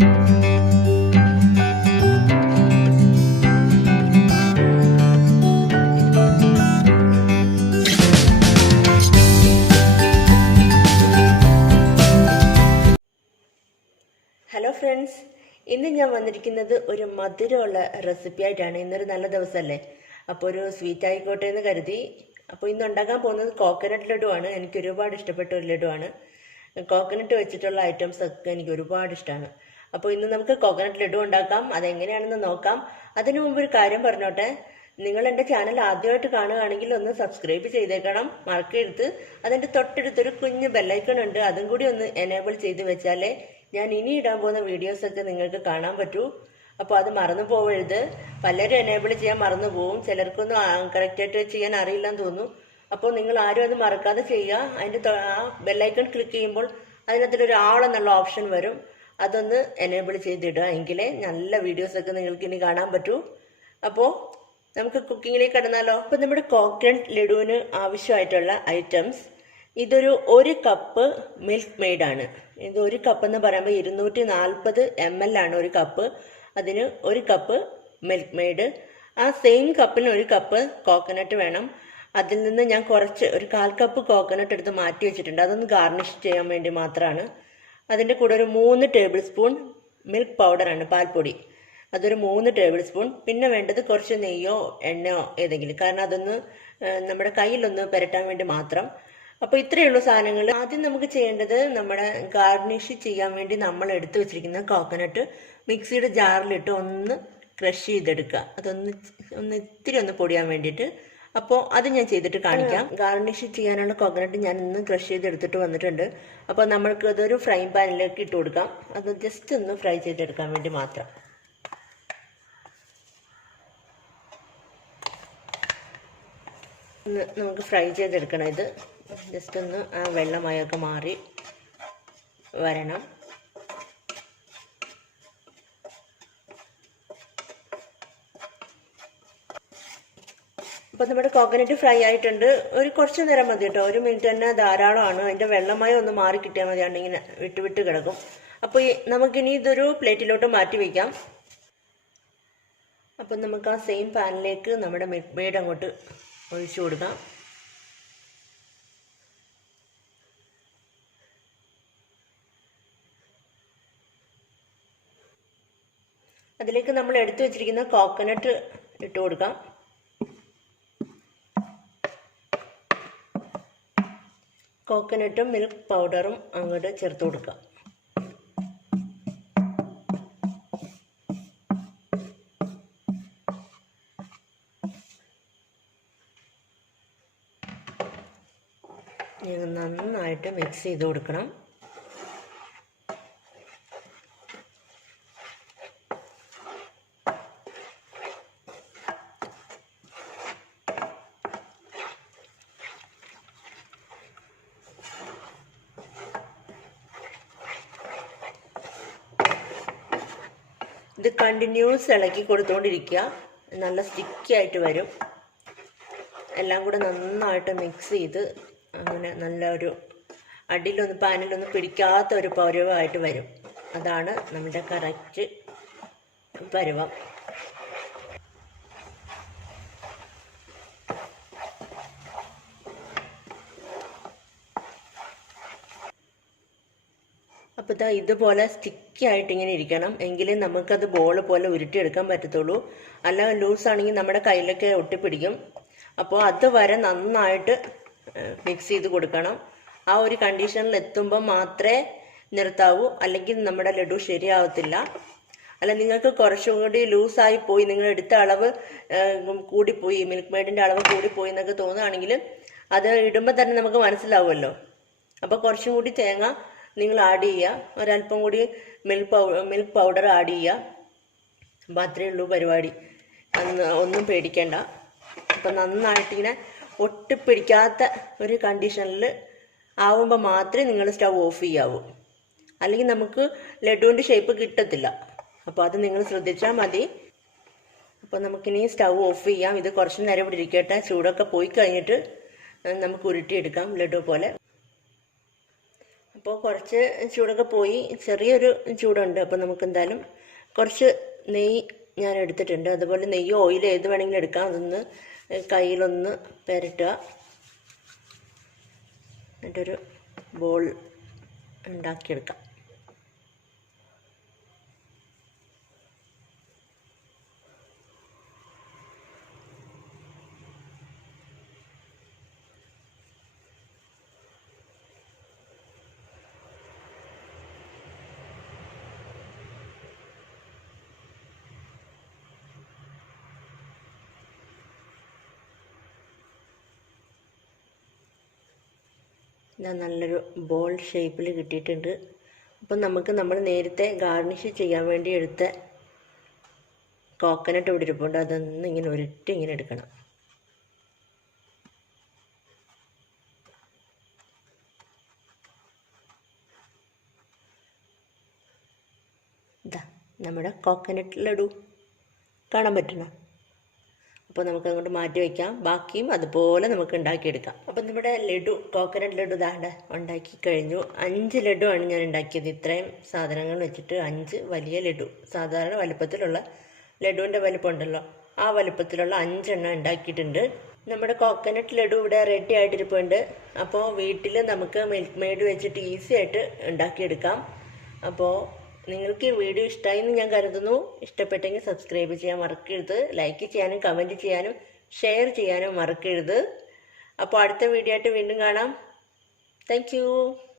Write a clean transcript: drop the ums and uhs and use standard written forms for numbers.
Hello friends, ഇന്ന് ഞാൻ വന്നിരിക്കുന്നത് ഒരു മധുരമുള്ള റെസിപ്പി ആയിട്ടാണ്. ഇന്നൊരു നല്ല ദിവസമല്ലേ, അപ്പോൾ ഒരു സ്വീറ്റ് ആയിക്കോട്ടെ എന്ന് കരുതി. അപ്പോൾ ഇന്ന് ഉണ്ടാക്കാൻ പോകുന്നത് കോക്കനട്ട് ലഡു ആണ്. എനിക്ക് ഒരുപാട് ഇഷ്ടപ്പെട്ട ഒരു ലഡു ആണ്. കോക്കനട്ട് വെച്ചിട്ടുള്ള ഐറ്റംസ് ഒക്കെ എനിക്ക് ഒരുപാട് ഇഷ്ടമാണ്. അപ്പോൾ ഇന്ന് നമുക്ക് കോക്കനട്ട് ലഡു ഉണ്ടാക്കാം. അതെങ്ങനെയാണെന്ന് നോക്കാം. അതിനു മുമ്പ് ഒരു കാര്യം പറഞ്ഞോട്ടെ. നിങ്ങൾ എൻ്റെ ചാനൽ ആദ്യമായിട്ട് കാണുകയാണെങ്കിൽ ഒന്ന് സബ്സ്ക്രൈബ് ചെയ്തേക്കണം, മറക്കരുത്. അതിൻ്റെ തൊട്ടടുത്തൊരു കുഞ്ഞ് ബെല്ലൈക്കൺ ഉണ്ട്, അതും കൂടി ഒന്ന് എനേബിൾ ചെയ്ത് വെച്ചാലേ ഞാൻ ഇനി ഇടാൻ പോകുന്ന വീഡിയോസൊക്കെ നിങ്ങൾക്ക് കാണാൻ പറ്റൂ. അപ്പോൾ അത് മറന്നു പോവരുത്. പലരും എനേബിൾ ചെയ്യാൻ മറന്നു പോവും, ചിലർക്കൊന്നും കറക്റ്റായിട്ട് ചെയ്യാൻ അറിയില്ലെന്ന് തോന്നുന്നു. അപ്പോൾ നിങ്ങൾ ആരും അത് മറക്കാതെ ചെയ്യുക. അതിൻ്റെ ആ ബെല്ലൈക്കൺ ക്ലിക്ക് ചെയ്യുമ്പോൾ അതിനകത്തൊരു ആളെന്നുള്ള ഓപ്ഷൻ വരും, അതൊന്ന് എനേബിൾ ചെയ്തിടുക. എങ്കിലേ നല്ല വീഡിയോസൊക്കെ നിങ്ങൾക്ക് ഇനി കാണാൻ പറ്റൂ. അപ്പോൾ നമുക്ക് കുക്കിങ്ങിലേക്ക് കടന്നാലോ. അപ്പോൾ നമ്മുടെ കോക്കനട്ട് ലഡുവിന് ആവശ്യമായിട്ടുള്ള ഐറ്റംസ്, ഇതൊരു 1 കപ്പ് മിൽക്ക് മെയ്ഡ് ആണ്. ഇത് 1 കപ്പ് എന്ന് പറയുമ്പോൾ 240 ml ആണ് 1 കപ്പ്. അതിന് 1 കപ്പ് മിൽക്ക് മെയ്ഡ്. ആ സെയിം കപ്പിന് 1 കപ്പ് കോക്കനട്ട് വേണം. അതിൽ നിന്ന് ഞാൻ കുറച്ച് ഒരു 1/4 കപ്പ് കോക്കനട്ട് എടുത്ത് മാറ്റി വെച്ചിട്ടുണ്ട്. അതൊന്ന് ഗാർണിഷ് ചെയ്യാൻ വേണ്ടി മാത്രമാണ്. അതിൻ്റെ കൂടെ ഒരു 3 ടേബിൾ സ്പൂൺ മിൽക്ക് പൗഡറാണ്, പാൽപ്പൊടി. അതൊരു 3 ടേബിൾ സ്പൂൺ. പിന്നെ വേണ്ടത് കുറച്ച് നെയ്യോ എണ്ണയോ ഏതെങ്കിലും, കാരണം അതൊന്ന് നമ്മുടെ കയ്യിലൊന്ന് പുരട്ടാൻ വേണ്ടി മാത്രം. അപ്പോൾ ഇത്രയുള്ള സാധനങ്ങൾ. ആദ്യം നമുക്ക് ചെയ്യേണ്ടത്, നമ്മുടെ ഗാർണിഷ് ചെയ്യാൻ വേണ്ടി നമ്മൾ എടുത്തു വെച്ചിരിക്കുന്ന കോക്കനട്ട് മിക്സിയുടെ ജാറിലിട്ട് ഒന്ന് ക്രഷ് ചെയ്തെടുക്കുക. അതൊന്ന് ഇത്തിരി ഒന്ന് പൊടിയാൻ വേണ്ടിയിട്ട്. അപ്പോൾ അത് ഞാൻ ചെയ്തിട്ട് കാണിക്കാം. ഗാർണിഷ് ചെയ്യാനുള്ള കോക്കനട്ട് ഞാൻ ഇന്ന് ക്രഷ് ചെയ്തെടുത്തിട്ട് വന്നിട്ടുണ്ട്. അപ്പോൾ നമ്മൾക്ക് അതൊരു ഫ്രൈ പാനിലേക്ക് ഇട്ട് കൊടുക്കാം. അത് ജസ്റ്റ് ഒന്ന് ഫ്രൈ ചെയ്തെടുക്കാൻ വേണ്ടി മാത്രം. നമുക്ക് ഫ്രൈ ചെയ്തെടുക്കണം. ഇത് ജസ്റ്റ് ഒന്ന് ആ വെള്ളമയൊക്കെ മാറി വരണം. അപ്പോൾ നമ്മുടെ കോക്കനട്ട് ഫ്രൈ ആയിട്ടുണ്ട്. ഒരു കുറച്ച് നേരം മതി കേട്ടോ, 1 മിനിറ്റ് തന്നെ ധാരാളമാണ്. അതിൻ്റെ വെള്ളമയം ഒന്ന് മാറി കിട്ടിയാൽ മതി, ഇങ്ങനെ വിട്ട് കിടക്കും. അപ്പോൾ നമുക്കിനി ഇതൊരു പ്ലേറ്റിലോട്ട് മാറ്റി വയ്ക്കാം. അപ്പം നമുക്ക് ആ സെയിം പാനിലേക്ക് നമ്മുടെ മിൽക്ക് മെയ്ഡ് അങ്ങോട്ട് ഒഴിച്ചു കൊടുക്കാം. അതിലേക്ക് നമ്മൾ എടുത്തു വെച്ചിരിക്കുന്ന കോക്കനട്ട് ഇട്ട് കൊടുക്കാം. കോക്കനട്ടും മിൽക്ക് പൗഡറും അങ്ങോട്ട് ചേർത്ത് കൊടുക്കാം. നന്നായിട്ട് മിക്സ് ചെയ്ത് കൊടുക്കണം. ഇത് കണ്ടിന്യൂസ് ഇളക്കി കൊടുത്തുകൊണ്ടിരിക്കുക. നല്ല സ്റ്റിക്കി ആയിട്ട് വരും. എല്ലാം കൂടെ നന്നായിട്ട് മിക്സ് ചെയ്ത് അങ്ങനെ നല്ലൊരു അടിയിലൊന്നും പാനിലൊന്നും പിടിക്കാത്ത ഒരു പരുവമായിട്ട് വരും. അതാണ് നമ്മുടെ കറക്റ്റ് പരുവം. അപ്പോൾ ഇതുപോലെ സ്റ്റിക്കി ആയിട്ട് ഇങ്ങനെ ഇരിക്കണം, എങ്കിലേ നമുക്കത് ബോൾ പോലെ ഉരുട്ടിയെടുക്കാൻ പറ്റത്തുള്ളൂ. അല്ല ലൂസാണെങ്കിൽ നമ്മുടെ കയ്യിലൊക്കെ ഒട്ടിപ്പിടിക്കും. അപ്പോൾ അതുവരെ നന്നായിട്ട് മിക്സ് ചെയ്ത് കൊടുക്കണം. ആ ഒരു കണ്ടീഷനിൽ എത്തുമ്പോൾ മാത്രമേ നിർത്താവൂ, അല്ലെങ്കിൽ നമ്മുടെ ലഡു ശരിയാവത്തില്ല. അല്ല നിങ്ങൾക്ക് കുറച്ചും കൂടി ലൂസായി പോയി, നിങ്ങൾ എടുത്ത അളവ് കൂടിപ്പോയി, മിൽക്ക് മെയ്ഡിൻ്റെ അളവ് കൂടിപ്പോയി എന്നൊക്കെ തോന്നുകയാണെങ്കിൽ അത് ഇടുമ്പോൾ തന്നെ നമുക്ക് മനസ്സിലാവുമല്ലോ. അപ്പോൾ കുറച്ചും കൂടി തേങ്ങ നിങ്ങൾ ആഡ് ചെയ്യുക, ഒരല്പം കൂടി മിൽക്ക് പൗഡർ ആഡ് ചെയ്യുക. അപ്പോൾ അത്രയേ ഉള്ളൂ പരിപാടി. ഒന്നും പേടിക്കേണ്ട. അപ്പം നന്നായിട്ടിങ്ങനെ ഒട്ടിപ്പിടിക്കാത്ത ഒരു കണ്ടീഷനിൽ ആവുമ്പോൾ മാത്രമേ നിങ്ങൾ സ്റ്റവ് ഓഫ് ചെയ്യാവൂ, അല്ലെങ്കിൽ നമുക്ക് ലഡുവിൻ്റെ ഷേപ്പ് കിട്ടത്തില്ല. അപ്പോൾ അത് നിങ്ങൾ ശ്രദ്ധിച്ചാൽ മതി. അപ്പോൾ നമുക്കിനി സ്റ്റവ് ഓഫ് ചെയ്യാം. ഇത് കുറച്ച് നേരം ഇവിടെ ഇരിക്കട്ടെ. ചൂടൊക്കെ പോയി കഴിഞ്ഞിട്ട് നമുക്ക് ഉരുട്ടിയെടുക്കാം ലഡു പോലെ. അപ്പോൾ കുറച്ച് ചൂടൊക്കെ പോയി, ചെറിയൊരു ചൂടുണ്ട്. അപ്പോൾ നമുക്ക് എന്തായാലും കുറച്ച് നെയ്യ് ഞാൻ എടുത്തിട്ടുണ്ട്. അതുപോലെ നെയ്യ് ഓയിൽ ഏത് വേണമെങ്കിലും എടുക്കാം. അതൊന്ന് കയ്യിലൊന്ന് പുരട്ടുക. എന്നിട്ടൊരു ബോൾ ഉണ്ടാക്കിയെടുക്കാം. ഇതാ നല്ലൊരു ബോൾ ഷേപ്പിൽ കിട്ടിയിട്ടുണ്ട്. അപ്പം നമ്മൾ നേരത്തെ ഗാർണിഷ് ചെയ്യാൻ വേണ്ടി എടുത്ത കോക്കനട്ട് ഇവിടെ ഇരിപ്പുണ്ട്. അതൊന്ന് ഇങ്ങനെ ഉരുട്ടി ഇങ്ങനെ എടുക്കണം. ഇതാ നമ്മുടെ കോക്കനട്ട് ലഡു കാണാൻ പറ്റണം. അപ്പോൾ നമുക്ക് അങ്ങോട്ട് മാറ്റി വയ്ക്കാം. ബാക്കിയും അതുപോലെ നമുക്ക് ഉണ്ടാക്കിയെടുക്കാം. അപ്പം നമ്മുടെ ലഡു, കോക്കനട്ട് ലഡു ദാണ്ട് ഉണ്ടാക്കി കഴിഞ്ഞു. 5 ലഡു ആണ് ഞാൻ ഉണ്ടാക്കിയത്. ഇത്രയും സാധനങ്ങൾ വെച്ചിട്ട് 5 വലിയ ലഡു, സാധാരണ വലുപ്പത്തിലുള്ള ലഡുവിൻ്റെ വലിപ്പം ഉണ്ടല്ലോ, ആ വലുപ്പത്തിലുള്ള 5 എണ്ണം ഉണ്ടാക്കിയിട്ടുണ്ട്. നമ്മുടെ കോക്കനട്ട് ലഡു ഇവിടെ റെഡി ആയിട്ടിരിപ്പുണ്ട്. അപ്പോൾ വീട്ടിൽ നമുക്ക് മിൽക്ക് മെയ്ഡ് വെച്ചിട്ട് ഈസി ആയിട്ട് ഉണ്ടാക്കിയെടുക്കാം. അപ്പോൾ നിങ്ങൾക്ക് ഈ വീഡിയോ ഇഷ്ടമായി എന്ന് ഞാൻ കരുതുന്നു. ഇഷ്ടപ്പെട്ടെങ്കിൽ സബ്സ്ക്രൈബ് ചെയ്യാൻ മറക്കരുത്. ലൈക്ക് ചെയ്യാനും കമൻറ്റ് ചെയ്യാനും ഷെയർ ചെയ്യാനും മറക്കരുത്. അപ്പോൾ അടുത്ത വീഡിയോ ആയിട്ട് വീണ്ടും കാണാം. താങ്ക്